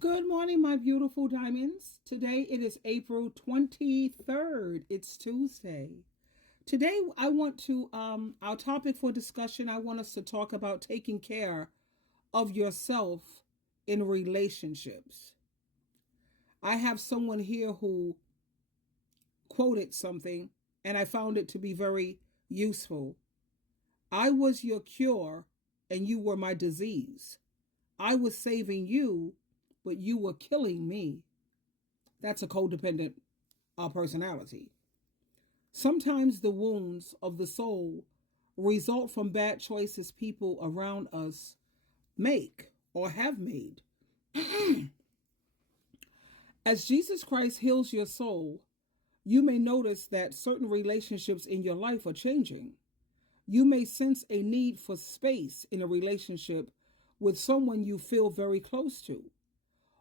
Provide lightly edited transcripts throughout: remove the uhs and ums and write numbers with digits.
Good morning, my beautiful diamonds. Today it is April 23rd. It's Tuesday. Today I want to, our topic for discussion, I want us to talk about taking care of yourself in relationships. I have someone here who quoted something and I found it to be very useful. I was your cure and you were my disease. I was saving you, but you were killing me. That's a codependent personality. Sometimes the wounds of the soul result from bad choices people around us make or have made. As Jesus Christ heals your soul, you may notice that certain relationships in your life are changing. You may sense a need for space in a relationship with someone you feel very close to.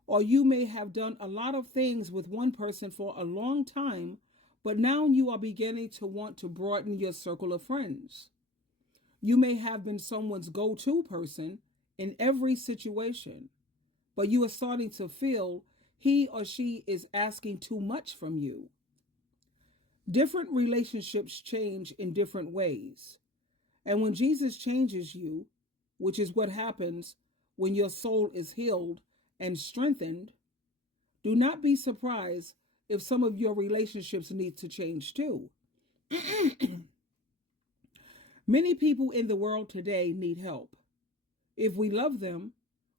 Or you may have done a lot of things with one person for a long time, but now you are beginning to want to broaden your circle of friends. You may have been someone's go-to person in every situation, but you are starting to feel he or she is asking too much from you. Different relationships change in different ways. And when Jesus changes you, which is what happens when your soul is healed and strengthened, do not be surprised if some of your relationships need to change too. Many people in the world today need help. If we love them,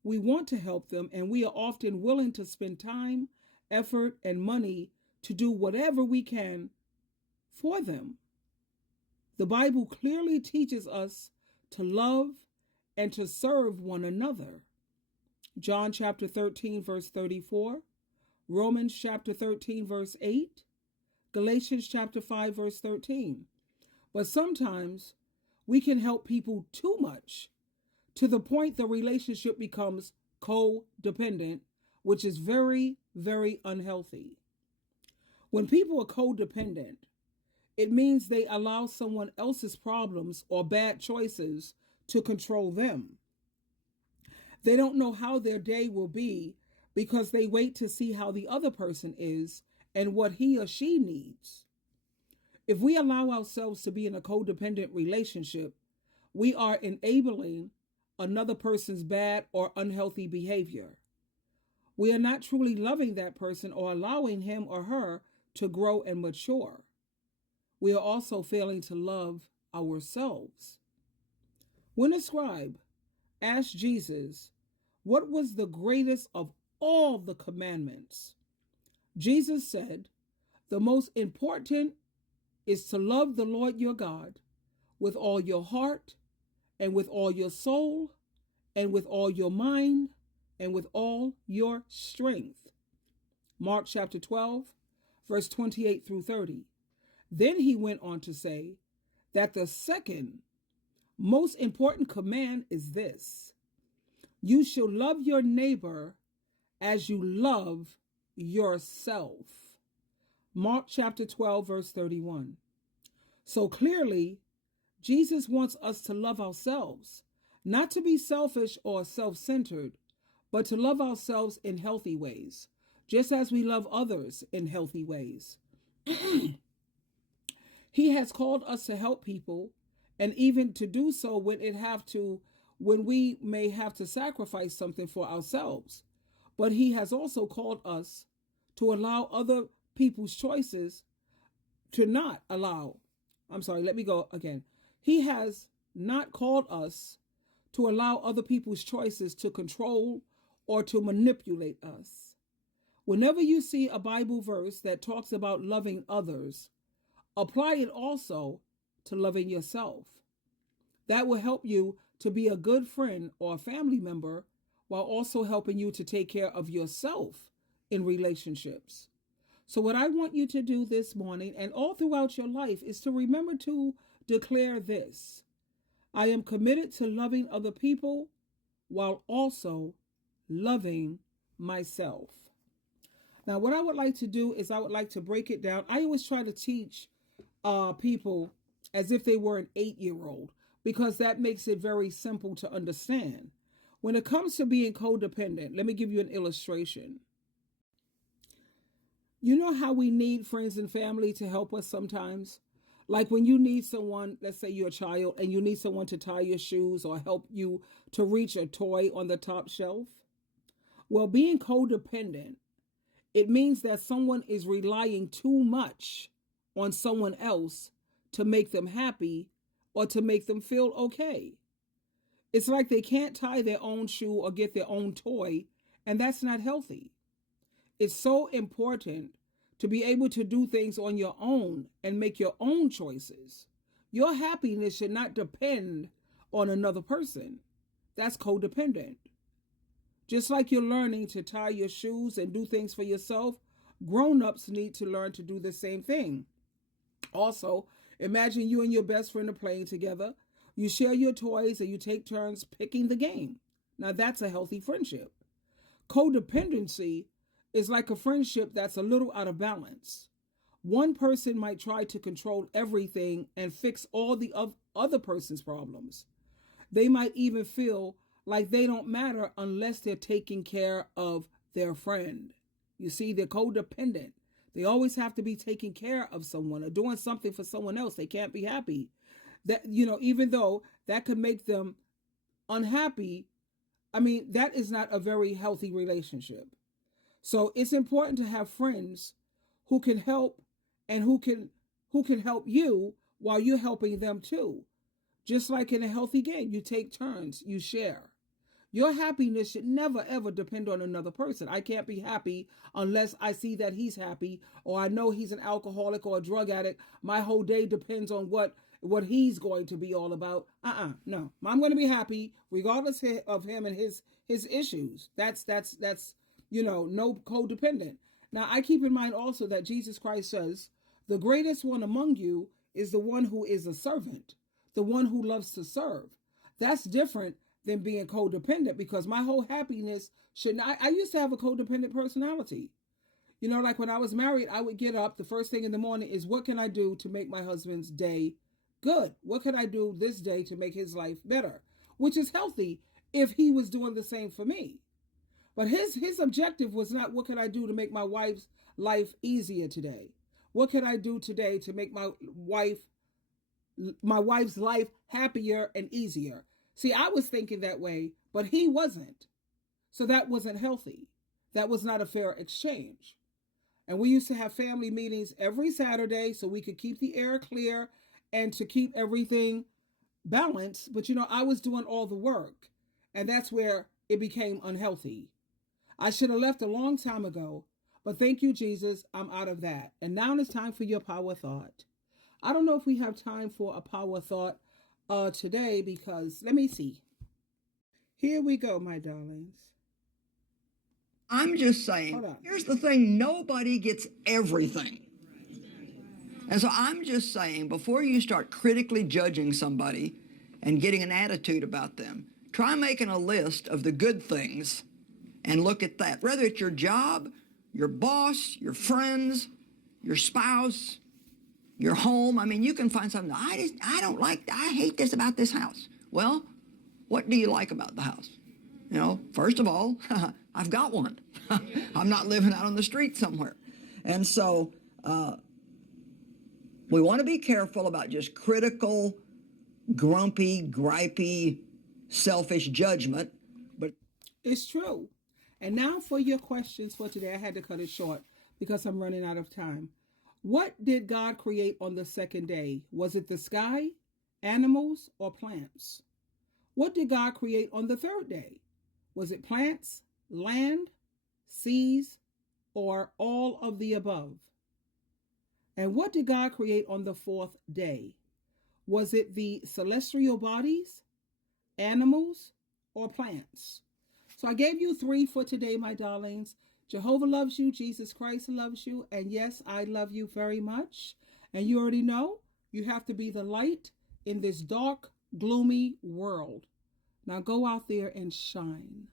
we want to help them, and we are often willing to spend time, effort, and money to do whatever we can for them. The Bible clearly teaches us to love and to serve one another. John chapter 13, verse 34, Romans chapter 13, verse 8, Galatians chapter 5, verse 13. But sometimes we can help people too much to the point the relationship becomes codependent, which is very, very unhealthy. When people are codependent, it means they allow someone else's problems or bad choices to control them. They don't know how their day will be because they wait to see how the other person is and what he or she needs. If we allow ourselves to be in a codependent relationship, we are enabling another person's bad or unhealthy behavior. We are not truly loving that person or allowing him or her to grow and mature. We are also failing to love ourselves. When a scribe asked Jesus, what was the greatest of all the commandments? Jesus said, the most important is to love the Lord your God with all your heart and with all your soul and with all your mind and with all your strength. Mark chapter 12, verse 28 through 30. Then he went on to say that the second most important command is this: you shall love your neighbor as you love yourself. Mark chapter 12, verse 31. So clearly, Jesus wants us to love ourselves, not to be selfish or self-centered, but to love ourselves in healthy ways, just as we love others in healthy ways. He has called us to help people, and even to do so when we may have to sacrifice something for ourselves. But he has also called us to allow other people's choices to not allow. He has not called us to allow other people's choices to control or to manipulate us. Whenever you see a Bible verse that talks about loving others, apply it also to loving yourself. That will help you to be a good friend or a family member while also helping you to take care of yourself in relationships. So what I want you to do this morning and all throughout your life is to remember to declare this: I am committed to loving other people while also loving myself. Now, what I would like to do is I would like to break it down. I always try to teach people as if they were an 8-year-old, because that makes it very simple to understand. When it comes to being codependent, let me give you an illustration. You know how we need friends and family to help us sometimes? Like when you need someone, let's say you're a child, and you need someone to tie your shoes or help you to reach a toy on the top shelf. Well, being codependent, it means that someone is relying too much on someone else to make them happy or to make them feel okay. It's like they can't tie their own shoe or get their own toy, and that's not healthy. It's so important to be able to do things on your own and make your own choices. Your happiness should not depend on another person. That's codependent. Just like you're learning to tie your shoes and do things for yourself, grown-ups need to learn to do the same thing. Also, imagine you and your best friend are playing together. You share your toys and you take turns picking the game. Now that's a healthy friendship. Codependency is like a friendship that's a little out of balance. One person might try to control everything and fix all the other person's problems. They might even feel like they don't matter unless they're taking care of their friend. You see, they're codependent. They always have to be taking care of someone or doing something for someone else. They can't be happy. That, even though that could make them unhappy, that is not a very healthy relationship. So it's important to have friends who can help and who can help you while you're helping them too. Just like in a healthy game, you take turns, you share. Your happiness should never ever depend on another person. I can't be happy unless I see that he's happy, or I know he's an alcoholic or a drug addict. My whole day depends on what he's going to be all about. No. I'm going to be happy regardless of him and his issues. That's no codependent. Now, I keep in mind also that Jesus Christ says, the greatest one among you is the one who is a servant, the one who loves to serve. That's different than being codependent, because my whole happiness should not. I used to have a codependent personality. Like when I was married, I would get up. The first thing in the morning is, what can I do to make my husband's day good? What can I do this day to make his life better? Which is healthy if he was doing the same for me. But his objective was not, what can I do to make my wife's life easier today? What can I do today to make my wife's life happier and easier? See, I was thinking that way, but he wasn't. So that wasn't healthy. That was not a fair exchange. And we used to have family meetings every Saturday so we could keep the air clear and to keep everything balanced. But I was doing all the work, and that's where it became unhealthy. I should have left a long time ago, but thank you, Jesus, I'm out of that. And now it's time for your power thought. I don't know if we have time for a power thought today, because let me see. Here we go, my darlings. I'm just saying, here's the thing, nobody gets everything. And so I'm just saying, before you start critically judging somebody and getting an attitude about them, try making a list of the good things and look at that. Whether it's your job, your boss, your friends, your spouse, your home. You can find something, I hate this about this house. Well, what do you like about the house? First of all, I've got one. I'm not living out on the street somewhere. And so we want to be careful about just critical, grumpy, gripey, selfish judgment. But it's true. And now for your questions for today. I had to cut it short because I'm running out of time. What did God create on the second day? Was it the sky, animals, or plants? What did God create on the third day? Was it plants, land, seas, or all of the above? And what did God create on the fourth day? Was it the celestial bodies, animals, or plants? So I gave you 3 for today, my darlings. Jehovah loves you, Jesus Christ loves you, and yes, I love you very much. And you already know you have to be the light in this dark, gloomy world. Now go out there and shine.